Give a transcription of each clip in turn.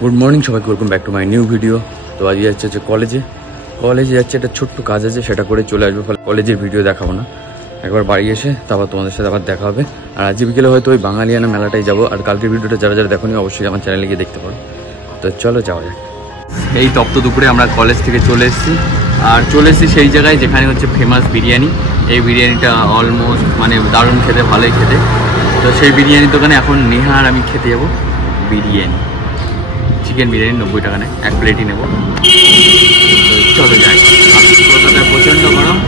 Good morning সবাইকে, welcome back to my new video. তো আজ যাচ্ছে কলেজে যাচ্ছে, একটা ছোট্ট কাজ আছে, সেটা করে চলে আসবে। ফলে কলেজের ভিডিও দেখাবো না, একবার বাড়ি এসে তারপর তোমাদের সাথে আবার দেখা হবে। আর আজ বিকেলে হয়তো ওই বাঙালিয়ানা মেলাটাই যাবো। আর কালকের ভিডিওটা যারা যারা দেখোনি অবশ্যই আমার চ্যানেলে গিয়ে দেখতে পারো। তো চলো যাওয়া যাক। এই তপ্ত দুপুরে আমরা কলেজ থেকে চলে এসেছি, আর চলে এসেছি সেই জায়গায় যেখানে হচ্ছে ফেমাস বিরিয়ানি। এই বিরিয়ানিটা অলমোস্ট মানে দারুণ খেতে, ভালোই খেতে। তো সেই বিরিয়ানির দোকানে এখন নেহা আর আমি খেতে যাবো বিরিয়ানি, চিকেন বিরিয়ানি 90 টাকা নেয়, এক প্লেটই নেবো। চলো যাই। কলকাতায় প্রচণ্ড গরম,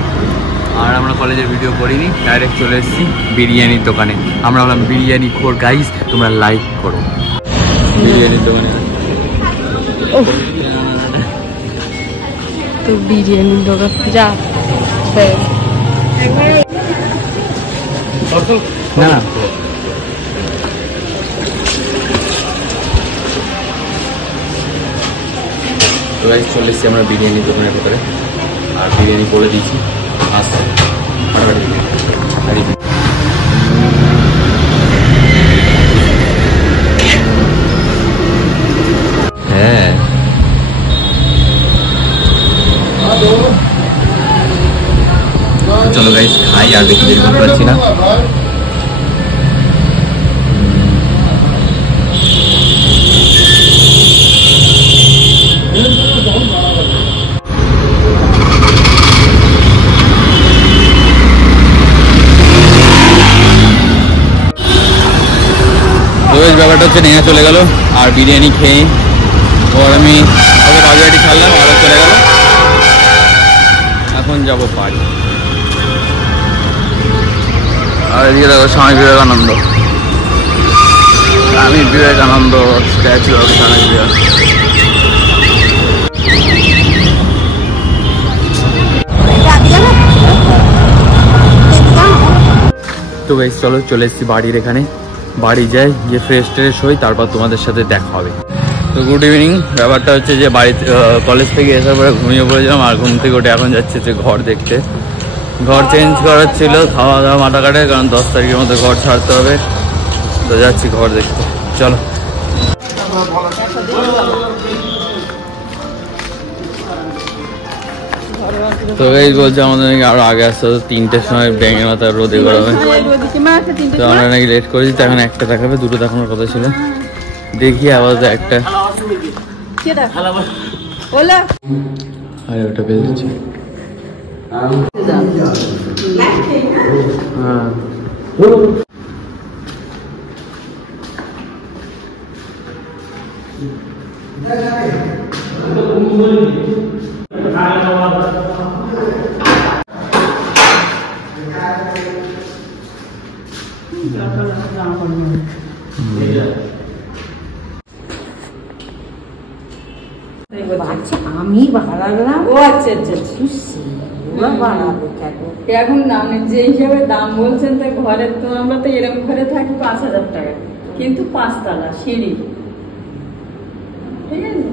আর আমরা কলেজের ভিডিও করিনি, ডাইরেক্ট চলে এসেছি বিরিয়ানির দোকানে। আমরা বললাম বিরিয়ানি খোর গাইস, তোমরা লাইক করো। বিরিয়ানির দোকানে তো বিরিয়ানির দোকান যা না তো গাইস চলে এসেছি আমরা বিরিয়ানির দোকানের ভেতরে, আর বিরিয়ানি বলে দিয়েছি আসছে। হ্যাঁ চলো গাইস খাই, আর বেশি দেরি করতে পারছি না। ব্যাপারটা হচ্ছে নেহা চলে গেল, আর বিরিয়ানি খেয়ে ওর আমি ওকে বাজারটি ছাড়লাম, আরও চলে গেল। এখন যাবো বাড়ি। আর এদিকে দেখো স্বামী বিবেকানন্দ, স্বামী বিবেকানন্দ স্ট্যাচু অফ স্বামী বিবেকানন্দ। তো গাইস চলো চলে এসেছি বাড়ির এখানে। বাড়ি যাই, গিয়ে ফ্রেশ ট্রেশ হই, তারপর তোমাদের সাথে দেখা হবে। তো গুড ইভিনিং। ব্যাপারটা হচ্ছে যে বাড়িতে কলেজ থেকে এসার পরে ঘুমিয়ে পড়েছিলাম, আর ঘুম থেকে উঠে এখন যাচ্ছে যে ঘর দেখতে। ঘর চেঞ্জ করার ছিল, খাওয়া দাওয়া মাথা কাটে, কারণ 10 তারিখের মধ্যে ঘর ছাড়তে হবে। তো যাচ্ছি ঘর দেখতে, চলো। তো এই বলছে আমাদের নাকি আরো আগে আসতে হতো, 3টের সময় ব্যাঙের মাথা রোদে গরমে। তো আমরা নাকি লেট করেছি, তো এখন 1টা দেখাবে, 2টো দেখানোর কথা ছিল। দেখি আবার একটা ওটা বেজেছে। হ্যাঁ আমি বাড়ালাম। ও আচ্ছা আচ্ছা এখন আপনি যে হিসাবে দাম বলছেন, তাই ঘরের তো আমরা তো এরকম ঘরে থাকি 5,000 টাকা, কিন্তু 5 তলা সিঁড়ি, ঠিক আছে।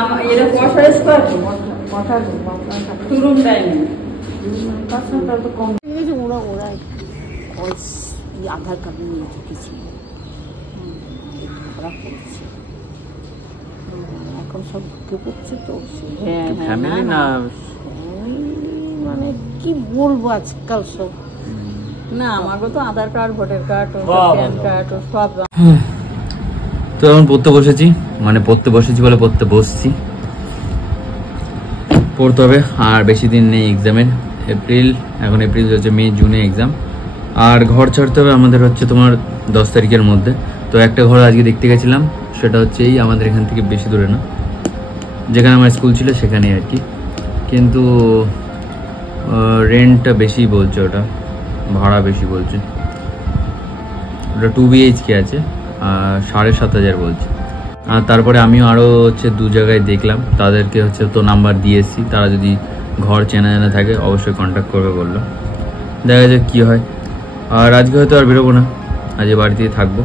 আমার এরা পয়সা স্কোয়ার রুম টাইমে ওরা আধার কার্ড নিয়ে ঢুকেছি, খারাপ করছে এখন, সব ঢুকে পড়ছে। তো মানে কি বলবো, আজকাল সব না, আমাকে তো Aadhaar card, voter card, PAN card সব। তো এখন পড়তে বসেছি, মানে পড়তে বসেছি বলে পড়তে বসছি, পড়তে হবে। আর বেশি দিন নেই এক্সামের, এখন এপ্রিল হচ্ছে, মে জুনে এক্সাম। আর ঘর ছাড়তে হবে আমাদের হচ্ছে তোমার 10 তারিখের মধ্যে। তো একটা ঘর আজকে দেখতে গেছিলাম, সেটা হচ্ছে এই আমাদের এখান থেকে বেশি দূরে না, যেখানে আমার স্কুল ছিল সেখানেই আর কি। কিন্তু রেন্টটা বেশি বলছে, ওটা ভাড়া বেশি বলছে। ওটা 2 BHK আছে, 7,500 বলছে। আর তারপরে আমিও আরও হচ্ছে 2 জায়গায় দেখলাম, তাদেরকে হচ্ছে তো নাম্বার দিয়েছি, তারা যদি ঘর চেনা জানা থাকে অবশ্যই কন্ট্যাক্ট করবে বললো। দেখা যাক কী হয়। আর আজকে হয়তো আর বেরোবো না, আজকে বাড়িতেই থাকবো,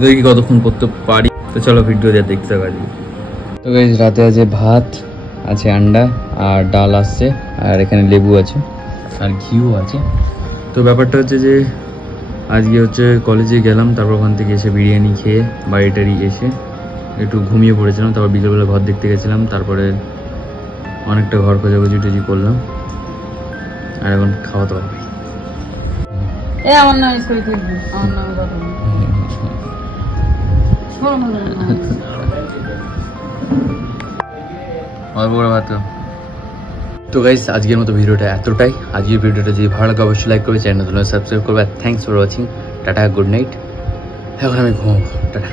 দেখি কতক্ষণ পড়তে পারি। তো চলো ভিডিও দিয়ে দেখতে থাকো আজকে। তো গাইস রাতে আছে ভাত, আছে আন্ডা, আর ডাল আসছে, আর এখানে লেবু আছে, আর ঘিও আছে। তো ব্যাপারটা হচ্ছে যে আজকে হচ্ছে কলেজে গেলাম, তারপর ওখান থেকে এসে বিরিয়ানি খেয়ে বাড়িটারি এসে একটু ঘুমিয়ে পড়েছিলাম, তারপর বিকেলবেলা ঘর দেখতে গেছিলাম, তারপরে অনেকটা ঘর খোঁজাখুঁজি টুজি করলাম, আর এখন খাওয়া দাওয়া হবে। আমার নামে সই করবি, আমার নামে কথা বলবি। তো গাইস আজকের মতো ভিডিওটা এতটাই। আজকের ভিডিওটা যদি ভালো লাগে অবশ্যই লাইক করবে, চ্যানেল সাবস্ক্রাইব করবে। Thanks for watching. Tata, good night. এখন আমি ঘুমাবো। টাটা।